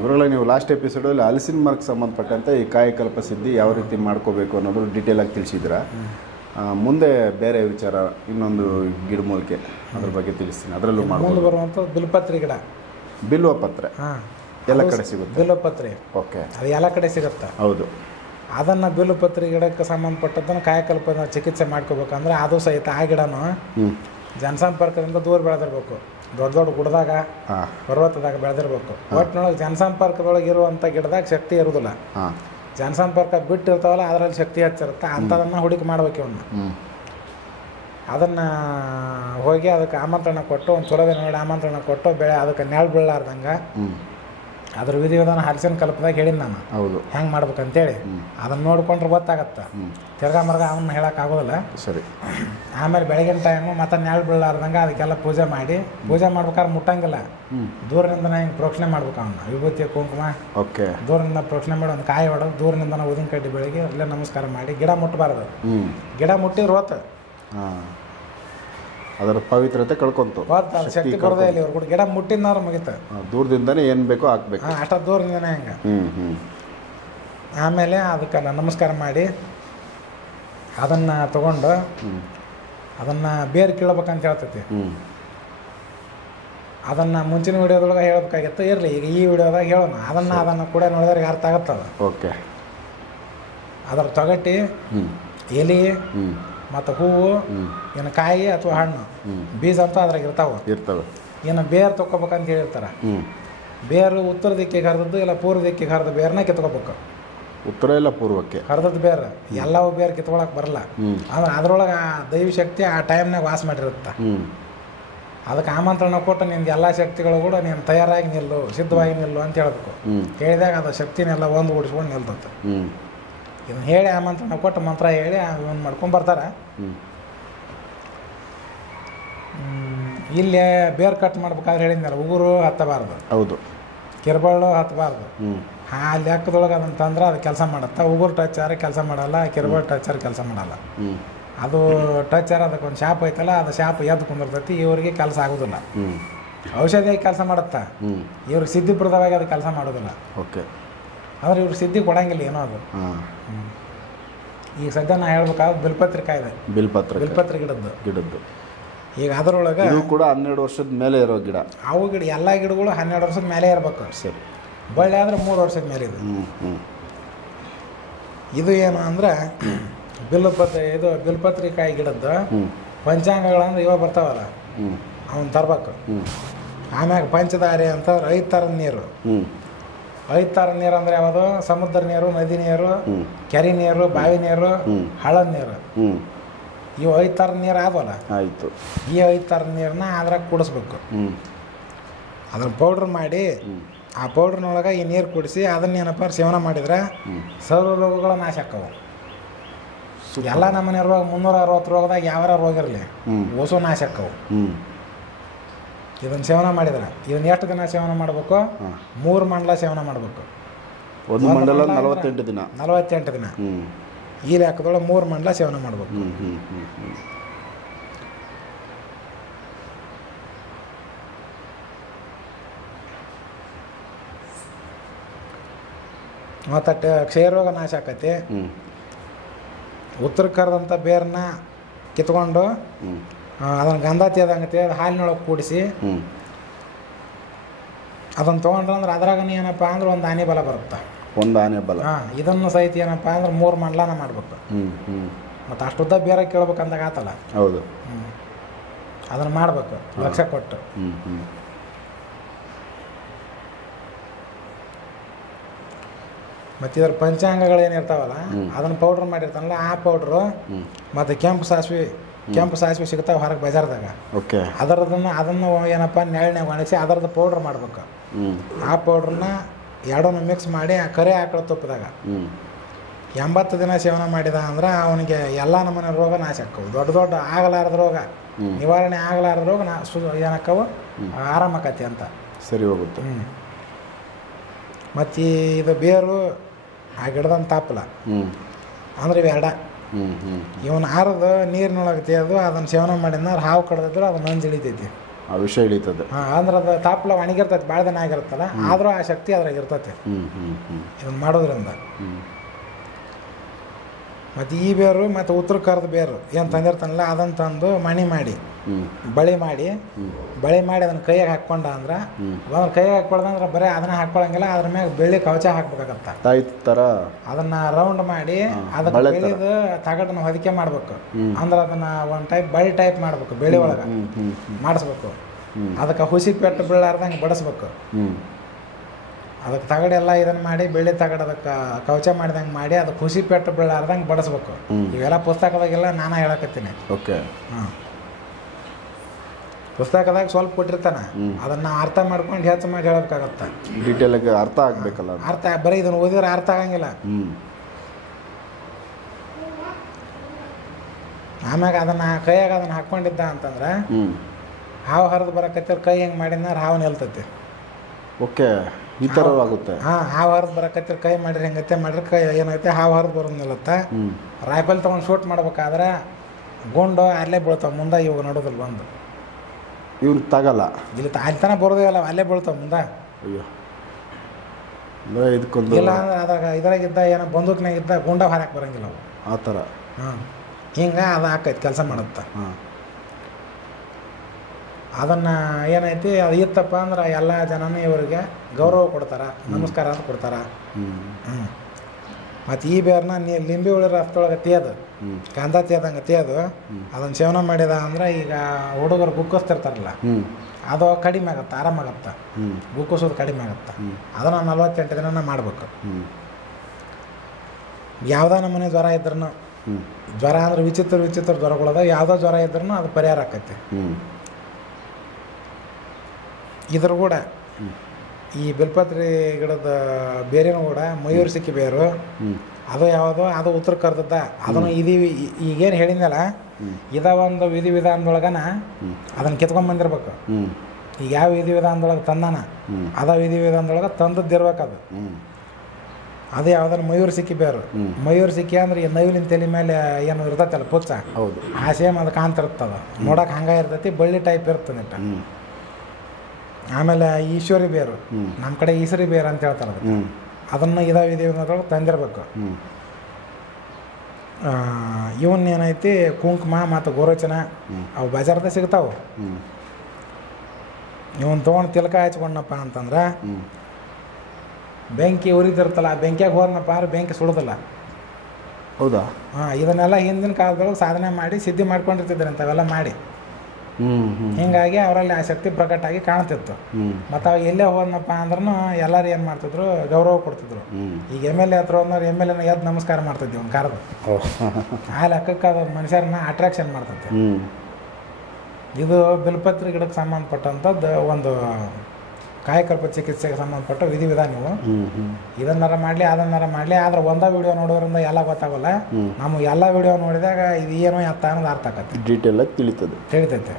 ಗುರುಗಳೇ, ನೀವು ಲಾಸ್ಟ್ ಎಪಿಸೋಡಲ್ಲಿ ಹಲಸಿನ ಮರಕ್ಕೆ ಸಂಬಂಧಪಟ್ಟಂತೆ ಈ ಕಾಯಕಲ್ಪ ಸಿದ್ಧಿ ಯಾವ ರೀತಿ ಮಾಡ್ಕೋಬೇಕು ಅನ್ನೋದು ಡೀಟೇಲಾಗಿ ತಿಳಿಸಿದ್ದೀರಾ. ಮುಂದೆ ಬೇರೆ ವಿಚಾರ ಇನ್ನೊಂದು ಗಿಡಮೂಲಿಕೆ ಅದ್ರ ಬಗ್ಗೆ ತಿಳಿಸ್ತೀನಿ. ಅದರಲ್ಲೂ ಮುಂದೆ ಬರುವಂಥ ಬಿಲ್ಪತ್ರೆ ಗಿಡ, ಬಿಲ್ವ ಪತ್ರೆ ಎಲ್ಲ ಕಡೆ ಸಿಗುತ್ತೆ. ಬಿಲ್ವಪತ್ರೆ ಓಕೆ, ಅದು ಎಲ್ಲ ಕಡೆ ಸಿಗುತ್ತೆ. ಹೌದು. ಅದನ್ನು ಬಿಲ್ವಪತ್ರೆ ಗಿಡಕ್ಕೆ ಸಂಬಂಧಪಟ್ಟದ್ದನ್ನು ಕಾಯಕಲ್ಪ ಚಿಕಿತ್ಸೆ ಮಾಡ್ಕೋಬೇಕಂದ್ರೆ ಅದು ಸಹಿತ ಆ ಗಿಡನು ಜನಸಂಪರ್ಕದಿಂದ ದೂರ ಬೆಳೆದಿರ್ಬೇಕು. ದೊಡ್ಡ ದೊಡ್ಡ ಗುಡ್ದಾಗ ಪರ್ವತದಾಗ ಬೆಳೆದಿರ್ಬೇಕು. ಒಟ್ಟಿನೊಳಗೆ ಜನಸಂಪರ್ಕದೊಳಗೆ ಇರುವಂಥ ಗಿಡದಾಗ ಶಕ್ತಿ ಇರೋದಿಲ್ಲ. ಜನಸಂಪರ್ಕ ಬಿಟ್ಟಿರ್ತಾವಲ್ಲ ಅದರಲ್ಲಿ ಶಕ್ತಿ ಹೆಚ್ಚಿರುತ್ತೆ. ಅಂಥದನ್ನು ಹುಡುಕಿ ಮಾಡ್ಬೇಕು ಇವನ್ನ. ಅದನ್ನು ಹೋಗಿ ಅದಕ್ಕೆ ಆಮಂತ್ರಣ ಕೊಟ್ಟು ಒಂದು ಚಲೋ ದಿನ ನೋಡಿ ಆಮಂತ್ರಣ ಕೊಟ್ಟು ಅದಕ್ಕೆ ನೆರಳು ಬೀಳಾರ್ದಂಗೆ ಅದ್ರ ವಿಧಿವಿಧಾನ ಹಲಸಿನ ಕಲ್ಪದಾಗ ಹೇಳಿನಿ ನಾನು. ಹೌದು, ಹೆಂಗೆ ಮಾಡ್ಬೇಕಂತೇಳಿ ಅದನ್ನು ನೋಡ್ಕೊಂಡ್ರೆ ಗೊತ್ತಾಗತ್ತೆ. ತಿರ್ಗಾ ಮರ್ಗ ಅವನ್ನ ಹೇಳೋಕ್ಕಾಗೋದಿಲ್ಲ. ಸರಿ. ಆಮೇಲೆ ಬೆಳಗಿನ ಟೈಮು ಮತ್ತೆ ನೆರಳು ಬೀಳಾರ್ದಂಗೆ ಅದಕ್ಕೆಲ್ಲ ಪೂಜೆ ಮಾಡಿ, ಪೂಜೆ ಮಾಡ್ಬೇಕಾದ್ರೆ ಮುಟ್ಟಂಗಿಲ್ಲ. ದೂರದಿಂದ ಹಿಂಗೆ ಪ್ರೋಕ್ಷಣೆ ಮಾಡ್ಬೇಕು. ಅವನ್ನ ವಿಭೂತಿ ಕುಂಕುಮ ಓಕೆ ದೂರದಿಂದ ಪ್ರೋಕ್ಷಣೆ ಮಾಡಿ ಒಂದು ಕಾಯಿ ಹೊಡೆದು ದೂರದಿಂದ ಉದಿನ ಕಡ್ಡಿ ಬೆಳಗ್ಗೆ ಅಲ್ಲೇ ನಮಸ್ಕಾರ ಮಾಡಿ ಗಿಡ ಮುಟ್ಟಬಾರ್ದು. ಗಿಡ ಮುಟ್ಟಿದ್ರೆ ಹೋತ ಅದರ ಪವಿತ್ರತೆ ಕಳ್ಕೊಂತು, ಅದು ಶಕ್ತಿ ಕೊಡೋದೇ ಇಲ್ಲ. ಇವ್ರು ಕೂಡ ಗಿಡ ಮುಟ್ಟಿದ್ನವ್ರು ಮುಗಿತು. ದೂರದಿಂದನೇ ಏನು ಬೇಕೋ ಹಾಕ್ಬೇಕು. ಅಷ್ಟ ದೂರದಿಂದನೇ ಹೆಂಗೆ. ಆಮೇಲೆ ಅದಕ್ಕೆ ನಮಸ್ಕಾರ ಮಾಡಿ ಅದನ್ನು ತಗೊಂಡು ಅದನ್ನು ಬೇರೆ ಕೀಳ್ಬೇಕಂತ ಹೇಳ್ತೈತಿ. ಅದನ್ನು ಮುಂಚಿನ ವಿಡಿಯೋದೊಳಗೆ ಹೇಳ್ಬೇಕಾಗಿತ್ತು. ಇರಲಿ, ಈಗ ಈ ವಿಡಿಯೋದಾಗ ಹೇಳೋಣ. ಅದನ್ನು ಕೂಡ ನೋಡಿದ್ರೆ ಅರ್ಥ ಆಗುತ್ತದ. ಓಕೆ. ಅದರ ತೊಗಟಿ, ಎಲೆ ಮತ್ತು ಹೂವು, ಏನು ಕಾಯಿ ಅಥವಾ ಹಣ್ಣು, ಬೀಜ ಅಂತ ಅದ್ರಾಗ ಇರ್ತಾವೆ. ಏನು ಬೇರು ತೊಗೋಬೇಕಂತ ಹೇಳಿರ್ತಾರೆ. ಬೇರು ಉತ್ತರ ದಿಕ್ಕಿಗೆ ಹರಿದದ್ದು ಇಲ್ಲ ಪೂರ್ವ ದಿಕ್ಕಿಗೆ ಹರಿದ ಬೇರನ್ನ ಕಿತ್ಕೋಬೇಕು. ಉತ್ತರ ಇಲ್ಲ ಪೂರ್ವಕ್ಕೆ ಹರಿದದ್ದು ಬೇರೆ ಎಲ್ಲವೂ ಬೇರೆ ಕಿತ್ಕೊಳಕ್ಕೆ ಬರಲ್ಲ. ಅಂದ್ರೆ ಅದ್ರೊಳಗೆ ಆ ದೈವಿ ಶಕ್ತಿ ಆ ಟೈಮ್ನಾಗ ವಾಸ ಮಾಡಿರುತ್ತೆ. ಅದಕ್ಕೆ ಆಮಂತ್ರಣ ಕೊಟ್ಟು ನಿನ್ಗೆ ಎಲ್ಲ ಶಕ್ತಿಗಳು ಕೂಡ ನೀನು ತಯಾರಾಗಿ ನಿಲ್ಲು, ಸಿದ್ಧವಾಗಿ ನಿಲ್ಲು ಅಂತ ಹೇಳ್ಬೇಕು. ಹೇಳಿದಾಗ ಅದು ಶಕ್ತಿನೆಲ್ಲ ಒಂದು ಓಡಿಸ್ಕೊಂಡು ನಿಲ್ತತ್ತೆ. ಇದನ್ನು ಹೇಳಿ ಆಮಂತ್ರಣ ಕೊಟ್ಟು ಮಂತ್ರ ಹೇಳಿ ಇವನು ಮಾಡ್ಕೊಂಡು ಬರ್ತಾರೆ. ಇಲ್ಲೇ ಬೇರು ಕಟ್ ಮಾಡ್ಬೇಕಾದ್ರೆ ಹೇಳಿದ್ನಲ್ಲ, ಉಗುರು ಹತ್ತಬಾರ್ದು, ಹೌದು, ಕಿರ್ಬಳ್ಳು ಹತ್ತಬಾರ್ದು. ಆ ಲೆಕ್ಕದೊಳಗೆ ಅದನ್ನು ತಂದ್ರೆ ಅದು ಕೆಲಸ ಮಾಡುತ್ತೆ. ಉಗುರು ಟಚ್ಚಾರ ಕೆಲಸ ಮಾಡಲ್ಲ, ಕಿರ್ಬಳ್ಳು ಟಚ್ಚಾರ ಕೆಲಸ ಮಾಡಲ್ಲ. ಅದು ಟಚ್ಚಾರ ಅದಕ್ಕೆ ಒಂದು ಶಾಪ್ ಐತಲ್ಲ, ಅದು ಶಾಪ್ ಎದ್ದು ಕುಂದಿರ್ತೈತಿ. ಇವ್ರಿಗೆ ಕೆಲಸ ಆಗೋದಿಲ್ಲ. ಔಷಧಿಯಾಗಿ ಕೆಲಸ ಮಾಡುತ್ತಾ, ಇವ್ರಿಗೆ ಸಿದ್ಧಿಪ್ರದವಾಗಿ ಅದು ಕೆಲಸ ಮಾಡೋದಿಲ್ಲ. ಓಕೆ. ಆದರೆ ಇವ್ರಿಗೆ ಸಿದ್ಧಿ ಕೊಡಂಗಿಲ್ಲ ಏನೋ ಅದು. ಈಗ ಸದ್ಯ ನಾ ಹೇಳ್ಬೇಕಾದ್ರೆ ಬಿಲ್ಪತ್ರೆ ಗಿಡದ್ದು. ಈಗ ಅದರೊಳಗೆ ಇದು ಕೂಡ 12 ವರ್ಷದ ಮೇಲೆ ಇರೋ ಗಿಡ. ಅವು ಗಿಡ ಎಲ್ಲ ಗಿಡಗಳು 12 ವರ್ಷದ ಮೇಲೆ ಇರಬೇಕು. ಸರಿ. ಬಳ್ಳಿ ಆದರೆ 3 ವರ್ಷದ ಮೇಲೆ ಇದೆ. ಇದು ಏನು ಅಂದರೆ ಬಿಲ್ಪತ್ರಿಕಾಯಿ ಗಿಡದ್ದು ಪಂಚಾಂಗಗಳಂದ್ರೆ ಇವಾಗ ಬರ್ತಾವಲ್ಲ, ಅವನ್ನ ತರ್ಬೇಕು. ಆಮ್ಯಾಗ ಪಂಚದಾರಿ ಅಂತ 5 ಥರದ ನೀರು. 5 ಥರದ ನೀರು ಅಂದರೆ ಯಾವುದು? ಸಮುದ್ರ ನೀರು, ನದಿ ನೀರು, ಕೆರೆ ನೀರು, ಬಾವಿ ನೀರು, ಹಳ್ಳದ ನೀರು. ಇವು 5 ಥರದ ನೀರು ಆದವಲ್ಲ, ಆಯಿತು. ಈ 5 ಥರದ ನೀರನ್ನ ಅದ್ರಾಗ ಕುಡಿಸ್ಬೇಕು. ಅದನ್ನು ಪೌಡ್ರ್ ಮಾಡಿ ಆ ಪೌಡ್ರ್ನೊಳಗೆ ಈ ನೀರು ಕುಡಿಸಿ ಅದನ್ನೇನಪ್ಪ ಸೇವನೆ ಮಾಡಿದ್ರೆ ಸರ್ವ ರೋಗಗಳ ನಾಶ ಆಕ್ಕವು. ಎಲ್ಲ ನಮ್ಮನೆ ರೋಗ 360 ರೋಗದಾಗ ಯಾವ ರೋಗ ಇರಲಿ ಓಸು ನಾಶ ಆಕ್ಕವು. ಇದನ್ನು ಸೇವನೆ ಮಾಡಿದ್ರೆ ಇದನ್ನು ಎಷ್ಟು ದಿನ ಸೇವನೆ ಮಾಡಬೇಕು? 3 ಮಂಡಲ ಸೇವನೆ ಮಾಡಬೇಕು. ಒಂದು ಮಂಡಲ 48 ದಿನ. 48 ದಿನ. ಈ ಲೆಕ್ಕದೊಳಗೆ 3 ಮಂಡಲ ಸೇವನೆ ಮಾಡಬೇಕು. ಮತ್ತು ಕ್ಷಯರೋಗ ನಾಶ ಆಕತಿ. ಉತ್ತರ ಕರೆದಂಥ ಬೇರನ್ನ ಕಿತ್ಕೊಂಡು ಅದನ್ನು ಗಂಧ ತೆಗೆದಂಗೆ ಹಾಲಿನೊಳಗೆ ಕೂಡಿಸಿ ಅದನ್ನು ತೊಗೊಂಡ್ರೆ ಅಂದ್ರೆ ಅದ್ರಾಗ ಏನಪ್ಪ ಅಂದ್ರೆ ಒಂದು ಆನೆ ಬಲ ಬರುತ್ತೆ. ಒಂದು ಆನೆ ಬಲ. ಇದನ್ನು ಸಹಿತ ಏನಪ್ಪ ಅಂದ್ರೆ 3 ಮಂಡಲನ ಮಾಡ್ಬೇಕು. ಮತ್ತು ಅಷ್ಟುದ್ದ ಬೇರೆ ಕೇಳ್ಬೇಕಂದಾಗ ಆತಲ್ಲ. ಹೌದು. ಅದನ್ನು ಮಾಡ್ಬೇಕು ಲಕ್ಷ ಕೊಟ್ಟು. ಮತ್ತು ಇದ್ರ ಪಂಚಾಂಗಗಳು ಏನಿರ್ತಾವಲ್ಲ ಅದನ್ನು ಪೌಡ್ರ್ ಮಾಡಿರ್ತಾನಲ್ಲ ಆ ಪೌಡ್ರು ಮತ್ತು ಕೆಂಪು ಸಾಸಿವೆ ಸಿಗ್ತಾವೆ ಹೊರಗೆ ಬಜಾರ್ದಾಗ. ಓಕೆ. ಅದನ್ನು ಏನಪ್ಪ ನೆರಳಿನಾಗ ಒಣಗಿಸಿ ಅದರದ್ದು ಪೌಡ್ರ್ ಮಾಡ್ಬೇಕು. ಆ ಪೌಡ್ರನ್ನ ಎರಡನ್ನೂ ಮಿಕ್ಸ್ ಮಾಡಿ ಆ ಕರೆ ಆಕಳ ತುಪ್ಪದಾಗ 80 ದಿನ ಸೇವನೆ ಮಾಡಿದ ಅಂದ್ರೆ ಅವನಿಗೆ ಎಲ್ಲ ನಮೂನೆ ರೋಗ ನಾಶ ಆಕ್ಕವು. ದೊಡ್ಡ ಆಗಲಾರದ ರೋಗ ನಿವಾರಣೆ ಆಗಲಾರದ ರೋಗ ಏನಾಕ್ಕವು ಆರಾಮಕತಿ ಅಂತ ಸರಿ ಹೋಗುತ್ತೆ. ಮತ್ತು ಇದು ಬೇರು ಆ ಗಿಡದಂತ ತಾಪಲ ಅಂದ್ರೆ ಇವೆರಡ ಇವನು ಆರದು ನೀರಿನೊಳಗೆ ತೆಗೆದು ಅದನ್ನು ಸೇವನೆ ಮಾಡಿದ್ರೆ ಹಾವು ಕಡ್ದಿದ್ರು ಅದು ನಂಜು ಹಿಡಿತೈತಿ. ಆ ವಿಷಯ ಇಳಿತದೆ. ಹಾಂ, ಅಂದ್ರೆ ಅದು ತಾಪ್ಲ ಒಣಗಿರ್ತೈತೆ, ಭಾಳ ದಿನ ಆಗಿರುತ್ತಲ್ಲ, ಆದರೂ ಆ ಶಕ್ತಿ ಅದ್ರಾಗ ಇರ್ತೈತೆ ಇದನ್ನು ಮಾಡೋದ್ರಿಂದ. ಮತ್ತು ಈ ಬೇರು ಮತ್ತು ಉತ್ತರ ಕರ್ದ ಬೇರು ಏನು ತಂದಿರ್ತಾನಲ್ಲ ಅದನ್ನು ತಂದು ಮಣಿ ಮಾಡಿ ಬಳಿ ಮಾಡಿ ಅದನ್ನು ಕೈಯಾಗ ಹಾಕ್ಕೊಂಡ ಅಂದ್ರೆ ಒಂದು ಕೈಯಾಗ ಹಾಕ್ಕೊಳ್ದಂದ್ರೆ ಬರೀ ಅದನ್ನ ಹಾಕ್ಕೊಳಂಗಿಲ್ಲ, ಅದ್ರ ಮ್ಯಾಗ ಬೆಳ್ಳಿ ಕವಚ ಹಾಕ್ಬೇಕಾಗತ್ತ ಥರ ಅದನ್ನ ರೌಂಡ್ ಮಾಡಿ ಅದಕ್ಕೆ ಬೆಳಿದು ತಗಡನ್ನ ಹೊದಿಕೆ ಮಾಡ್ಬೇಕು. ಅಂದ್ರೆ ಅದನ್ನ ಒಂದು ಟೈಪ್ ಬಳಿ ಟೈಪ್ ಮಾಡ್ಬೇಕು, ಬೆಳಿ ಒಳಗೆ ಮಾಡಿಸ್ಬೇಕು. ಅದಕ್ಕೆ ಹುಸಿ ಪೆಟ್ಟು ಬೀಳಾರ್ದಂಗೆ ಬಡಿಸ್ಬೇಕು. ಅದಕ್ಕೆ ತಗಡೆಲ್ಲ ಇದನ್ನು ಮಾಡಿ ಬೆಳ್ಳಿ ತಗಡ ಅದಕ್ಕೆ ಕವಚ ಮಾಡಿದಂಗೆ ಮಾಡಿ ಅದಕ್ಕೆ ಹುಸಿ ಪೆಟ್ಟು ಬೀಳಾರ್ದಂಗೆ ಬಡಿಸ್ಬೇಕು. ಇವೆಲ್ಲ ಪುಸ್ತಕದಾಗೆಲ್ಲ ನಾನು ಹೇಳಕತ್ತೀನಿ. ಓಕೆ. ಹಾಂ, ಪುಸ್ತಕದಾಗ ಸ್ವಲ್ಪ ಕೊಟ್ಟಿರ್ತಾನೆ, ಅದನ್ನ ಅರ್ಥ ಮಾಡ್ಕೊಂಡು ಹೆಚ್ಚು ಮಾಡಿ ಹೇಳಬೇಕಾಗತ್ತೆ. ಡೀಟೇಲ್ ಆಗಿ ಅರ್ಥ ಆಗಬೇಕಲ್ಲ. ಅರ್ಥ ಬರೀ ಇದನ್ನು ಓದಿದ್ರೆ ಅರ್ಥ ಆಗಂಗಿಲ್ಲ. ಆಮ್ಯಾಗ ಅದನ್ನ ಕೈಯಾಗ ಅದನ್ನ ಹಾಕ್ಕೊಂಡಿದ್ದ ಅಂತಂದ್ರೆ ಹಾವು ಹರಿದು ಬರಕತ್ತಿರ ಕೈ ಹೆಂಗೆ ಮಾಡಿದ್ರೆ ಹಾವು ನಿಲ್ತೈತಿ. ಓಕೆ, ಈ ಥರ ಆಗುತ್ತೆ. ಹಾಂ, ಹಾವು ಹರಿದು ಬರಕತ್ತಿರ ಕೈ ಮಾಡಿರಿ ಹೆಂಗತ್ತೆ ಮಾಡಿರಿ ಕೈ ಏನಾಗುತ್ತೆ ಹಾವು ಹರಿದು ಬರೋದು ನಿಲ್ಲುತ್ತೆ. ರೈಫಲ್ ತೊಗೊಂಡು ಶೂಟ್ ಮಾಡ್ಬೇಕಾದ್ರೆ ಗುಂಡು ಅಲ್ಲೇ ಬೀಳ್ತಾವೆ ಮುಂದೆ, ಇವಾಗ ನೋಡೋದಿಲ್ಲ ಬಂದು ಇವ್ನು ತಗಲ್ಲ ಇಲ್ಲಿ ಅಲ್ಲಿ ತನಕ ಬರೋದೇ ಇಲ್ಲ, ಅಲ್ಲೇ ಬೀಳ್ತಾವೆ ಮುಂದೆ. ಅಯ್ಯೋ, ಇದಕ್ಕೊಂದು ಇಲ್ಲ ಅಂದ್ರೆ ಅದ್ರಾಗ ಇದ್ರಾಗಿದ್ದ ಏನೋ ಬಂದೂಕ್ನಾಗಿದ್ದ ಗುಂಡ ಹಾರಕ್ಕೆ ಬರೋಂಗಿಲ್ಲ ಅವು ಆ ಥರ. ಹಾಂ, ಹಿಂಗೆ ಅದು ಹಾಕೈತೆ ಕೆಲಸ ಮಾಡುತ್ತೆ. ಅದನ್ನು ಏನೈತಿ ಅದು ಇತ್ತಪ್ಪ ಅಂದ್ರೆ ಎಲ್ಲ ಜನನೂ ಇವರಿಗೆ ಗೌರವ ಕೊಡ್ತಾರೆ, ನಮಸ್ಕಾರ ಅಂತ ಕೊಡ್ತಾರೆ. ಮತ್ತು ಈ ಬೇರ್ನ ಲಿಂಬೆ ಉಳಿರೋ ಅಷ್ಟೊಳಗೆ ತೇದು ಕಾಂತ ತೇದಂಗೆ ತೇದು ಅದನ್ನು ಸೇವನೆ ಮಾಡಿದ ಅಂದ್ರೆ ಈಗ ಹುಡುಗರು ಗುಕ್ಕಿಸ್ತಿರ್ತಾರಲ್ಲ ಅದು ಕಡಿಮೆ ಆಗುತ್ತೆ, ಆರಾಮಾಗತ್ತೆ, ಗುಕ್ಕಿಸೋದು ಕಡಿಮೆ ಆಗುತ್ತೆ. ಅದನ್ನು 48 ದಿನ ಮಾಡಬೇಕು. ಯಾವುದೋ ನಮೂನೆ ಜ್ವರ ಇದ್ರೂ, ಜ್ವರ ಅಂದ್ರೆ ವಿಚಿತ್ರ ಜ್ವರಗಳದ, ಯಾವುದೋ ಜ್ವರ ಇದ್ರೂ ಅದು ಪರಿಹಾರ ಆಕೈತಿ. ಇದ್ರ ಕೂಡ ಈ ಬಿಲ್ಪತ್ರಿ ಗಿಡದ ಬೇರಿನ ಕೂಡ ಮಯೂರ್ ಸಿಕ್ಕಿ ಬೇರು ಅದು ಯಾವುದೋ ಅದು ಉತ್ತರ ಕರ್ದದ್ದ. ಅದನ್ನು ಈಗೇನು ಹೇಳಿದ್ನಲ್ಲ ಇದ ಒಂದು ವಿಧಿವಿಧಾನದೊಳಗನ ಅದನ್ನು ಕಿತ್ಕೊಂಡ್ಬಂದಿರ್ಬೇಕು. ಈಗ ಯಾವ ವಿಧಿವಿಧಾನದೊಳಗೆ ತಂದಾನ ಅದ ವಿಧಿವಿಧಾನದೊಳಗೆ ತಂದದ್ದಿರ್ಬೇಕು. ಅದು ಯಾವ್ದಾರು ಮಯೂರ್ ಸಿಕ್ಕಿ ಬೇರು. ಮಯೂರ್ ಸಿಕ್ಕಿ ಅಂದ್ರೆ ಈ ನವಿಲಿನ ತಲೆ ಮೇಲೆ ಏನು ಇರ್ತೈತಲ್ಲ ಪುಚ್ಚ, ಹೌದು, ಆ ಸೇಮ್ ಅದು ಕಾಣ್ತಿರ್ತದ, ನೋಡಕ್ಕೆ ಹಂಗ ಇರ್ತೈತಿ, ಬಳ್ಳಿ ಟೈಪ್ ಇರ್ತದೆ. ಆಮೇಲೆ ಈಶ್ವರಿ ಬೇರು, ನಮ್ಮ ಕಡೆ ಈಶ್ವರಿ ಬೇರು ಅಂತ ಹೇಳ್ತಾರೆ. ಅದನ್ನು ವಿಧಿವಿಧಾನದೊಳಗೆ ತಂದಿರ್ಬೇಕು. ಇವನ್ ಏನೈತಿ ಕುಂಕುಮ ಮತ್ತು ಗೋರೋಚನ ಅವು ಬಜಾರ್ದಾಗ ಸಿಗ್ತಾವೆ. ಇವನ್ ತೊಗೊಂಡು ತಿಲಕ ಹಚ್ಕೊಂಡಪ್ಪ ಅಂತಂದ್ರೆ ಬೆಂಕಿ ಉರಿದಿರ್ತಲ್ಲ, ಆ ಬೆಂಕಿಯಾಗ ಹೋದ್ನಪ್ಪ ಅಂದ್ರೆ ಬೆಂಕಿ ಸುಡೋದಿಲ್ಲ. ಹೌದಾ? ಹಾಂ, ಇದನ್ನೆಲ್ಲ ಹಿಂದಿನ ಕಾಲದೊಳಗೆ ಸಾಧನೆ ಮಾಡಿ ಸಿದ್ಧಿ ಮಾಡ್ಕೊಂಡಿರ್ತಿದ್ದಾರೆ ಅಂಥವೆಲ್ಲ ಮಾಡಿ. ಹಿಂಗಾಗಿ ಅವರಲ್ಲಿ ಆ ಶಕ್ತಿ ಪ್ರಕಟ ಆಗಿ ಕಾಣ್ತಿತ್ತು. ಮತ್ತು ಅವಾಗ ಎಲ್ಲೇ ಹೋದ್ನಪ್ಪ ಅಂದ್ರೂ ಎಲ್ಲರೂ ಏನು ಮಾಡ್ತಿದ್ರು, ಗೌರವ ಕೊಡ್ತಿದ್ರು. ಈಗ MLA ಹತ್ರ ಹೋದ್ನವ್ರು MLA ಎದ್ದು ನಮಸ್ಕಾರ ಮಾಡ್ತಿದ್ವಿ ಒಂದು ಕಾರದ. ಆ ಲೆಕ್ಕಕ್ಕೆ ಅದು ಮನುಷ್ಯರನ್ನ ಅಟ್ರಾಕ್ಷನ್ ಮಾಡ್ತೈತೆ. ಇದು ಬಿಲ್ಪತ್ರಿ ಗಿಡಕ್ಕೆ ಸಂಬಂಧಪಟ್ಟಂಥದ್ದು ಒಂದು ಕಾಯಕಲ್ಪ ಚಿಕಿತ್ಸೆಗೆ ಸಂಬಂಧಪಟ್ಟ ವಿಧಿವಿಧಾನವು. ಇದನ್ನಾರ ಮಾಡಲಿ ಅದನ್ನಾರ ಮಾಡಲಿ, ಆದ್ರೆ ಒಂದೇ ವಿಡಿಯೋ ನೋಡೋದ್ರಿಂದ ಎಲ್ಲ ಗೊತ್ತಾಗಲ್ಲ. ನಮ್ಮ ಎಲ್ಲ ವಿಡಿಯೋ ನೋಡಿದಾಗ ಇದು ಏನೋ ಎತ್ತ ಅನ್ನೋದು ಅರ್ಥ ಆಗತ್ತೆ, ಡೀಟೇಲ್ ಆಗಿ ತಿಳಿತೈತೆ.